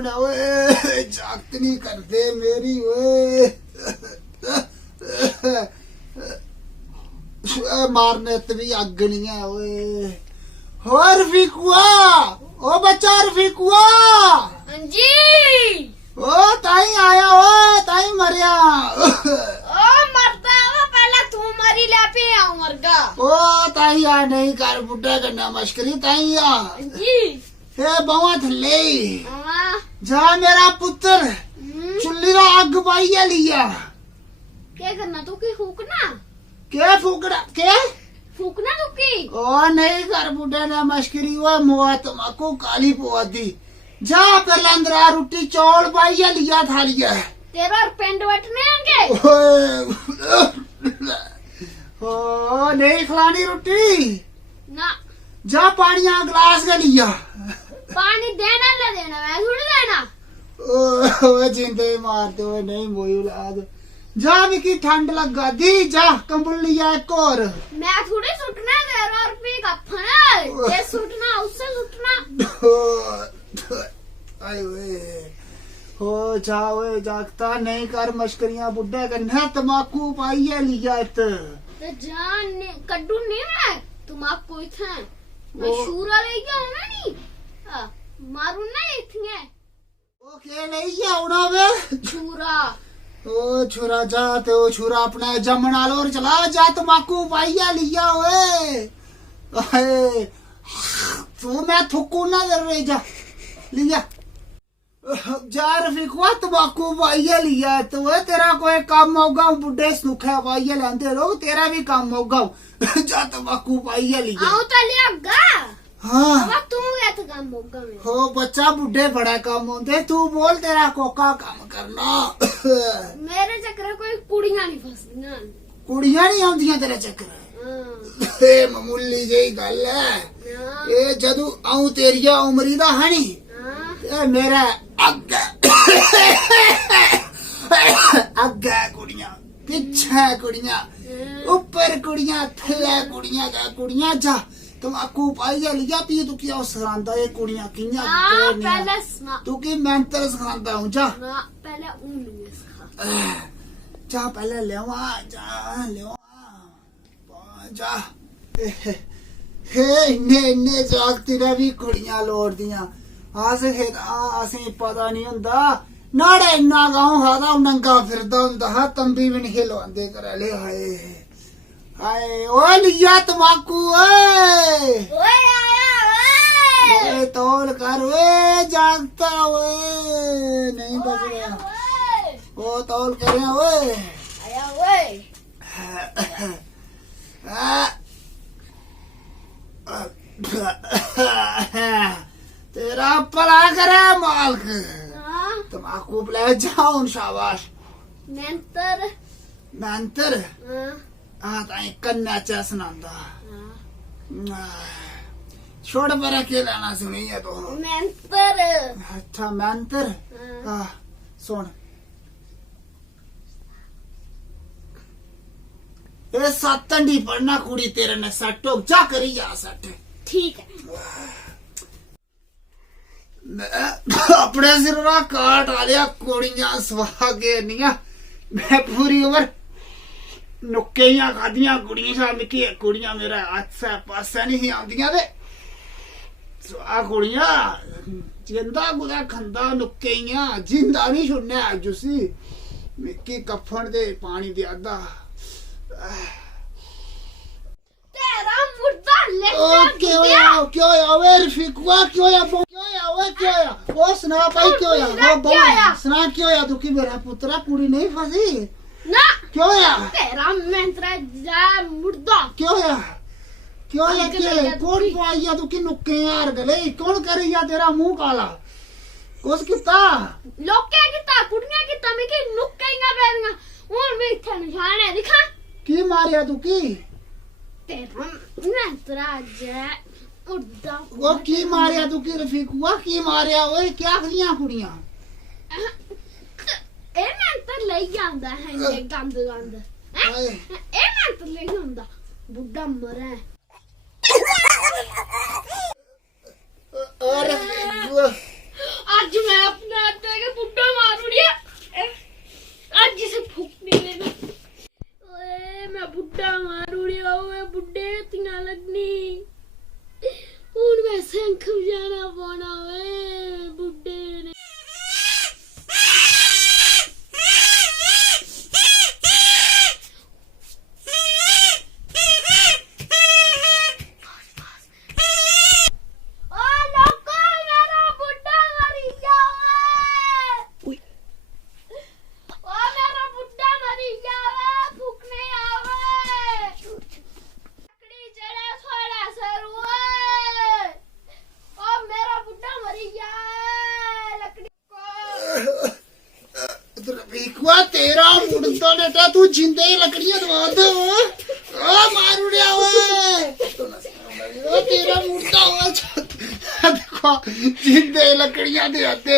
फूकना ओए जागत नहीं करते मेरी ओए मारने भी अग नहीं है ओए हो रफीकुआ ओ बच्चा रफीकुआ जी ओ ताई आया ओ ताई मरिया ओ मरता है पहले तू मरी ले पे आऊं मरगा ओ ताई आ नहीं कर बुड्ढा करना मश्करी ताई आ जी ए बवा थले हां जा मेरा पुत्र चुल्ली रा अग पाइया लिया क्या करना तू की फूकना क्या फूकना क्या फूकना तू की ओ नहीं कर बुड्ढा ना मश्करी हुआ मुआ तमाकू काली पुआ दी जा पहले अंदर आ रोटी चौल पाइया लिया थालिया तेरा और पेंट वटने आंगे ओ नहीं खिलानी रोटी ना जा पानी आ गिलास का लिया पानी देना ले देना मैं थोड़ी देना ओ जिंदे मार दो नहीं मोई औलाद जा विकी ठंड लगा दी जा कंबल लिया एक और मैं थोड़ी सुटना तेरा और पी का फना ये सुटना उससे सुटना आए वे हो जाओ जागता नहीं कर मश्करियां बुड्ढे करना तमाकू पाइए लिया इत ते जान ने कड्डू नहीं मैं तुम आप कोई थे मैं शूरा ले गया हूं ना नहीं मारू ना इतने ओ के नहीं आउना वे छुरा ओ छुरा जा ते ओ छुरा अपना जमना लो और चला जा तमाकू पाइया लिया ओए तू मैं थुकू ना कर रही जा लिया जा रफीकुआ तमाकू पाइया लिया तो तेरा कोई काम होगा बुड्ढे सुखा पाइया लांदे लोग तेरा भी काम होगा जा तमाकू पाइया लिया आओ तो ले गा हाँ अब तू गया तो काम होगा मैं हो बच्चा बुड्ढे बड़ा काम होते तू बोल तेरा कोका काम करना मेरे चक्कर कोई कुड़ियां नहीं फसदियां कुड़ियां नहीं आਉਂਦੀਆਂ तेरे चक्कर ए मामूली जेही गल है ए जदू आऊं तेरिया उमरी दा हनी ए मेरा अग्गे अग्गे कुड़ियां पिछे कुड़ियां ऊपर कुड़ियां थल्ले कुड़ियां जा तमाकू पाइया लिया पी तू क्या सरांदा ये कुड़ियां कियां पहले सुना तू की मेहनत सिखांदा हूं जा ना पहले उन सिखा जा पहले लेवा जा जा हे इन्ने जागती ने भी कुड़ियां लोड़ दियां असें पता नहीं हुंदा नाड़े इन्ना गांव हादा नंगा फिरदा हुंदा हा तंबी भी नहीं लवांदे घरे हाय हाय ओ लिया तमाकू ओए आया ओए तौल कर ओए जागता ओए नहीं बच गया ओ तौल करे ओए आया ओए तेरा भला करे मालक तमाकू पिला जाऊन शाबाश मेहनतर हाँ ताई कन्या चा सुनांदा छोड़ पर के लाना सुनी है तो मेंतर अच्छा मेहनतर सुन ए सत्तंडी पढ़ना कुड़ी तेरे ने सट्टो जा करी जा सट ठीक है अपने सिर काट आ लिया कुड़ियां सवा के निया मैं पूरी उम्र नुक्कियां खादियां कुड़ियां शा मिकी कुड़ियां मेरा आसे पासे नहीं आंदियां ते सवा कुड़ियां जिंदा कुदै खंदा नुक्कियां जिंदा नहीं छुड़ने जुसी मिकी कफन दे पानी दे आदा तेरा मुर्दा ले क्यों वे रफीकुआ क्यों ओ सुना भाई क्यों सुना क्यों तू की मेरा पुत्रा कुड़ी नहीं फसी ना क्यों तेरा मेंतरा जा मुर्दा क्यों कौन पाइया तू की नुक्के यार गले कौन करिया तेरा मुंह काला कुछ किता लोके किता कुड़ियां किता मैं की नुक्केयां पैरियां और मैं इथे निशान है दिखा की मारिया तू की तेरा मेंतरा जा मुर्दा वो की मारिया तू की रफीकुआ की मारिया ओए क्या खलियां कुड़ियां ए मेंतर ले जांदा है ये गंद ए मेंतर ले जांदा बुड्ढा मरे अरे आज मैं अपने कुत्ता लेटा तू जिंदे ही लकड़ियां दबा दो ओ मारू रे ओ तेरा मुर्दा हुआ देखो जिंदे लकड़ियां दे आते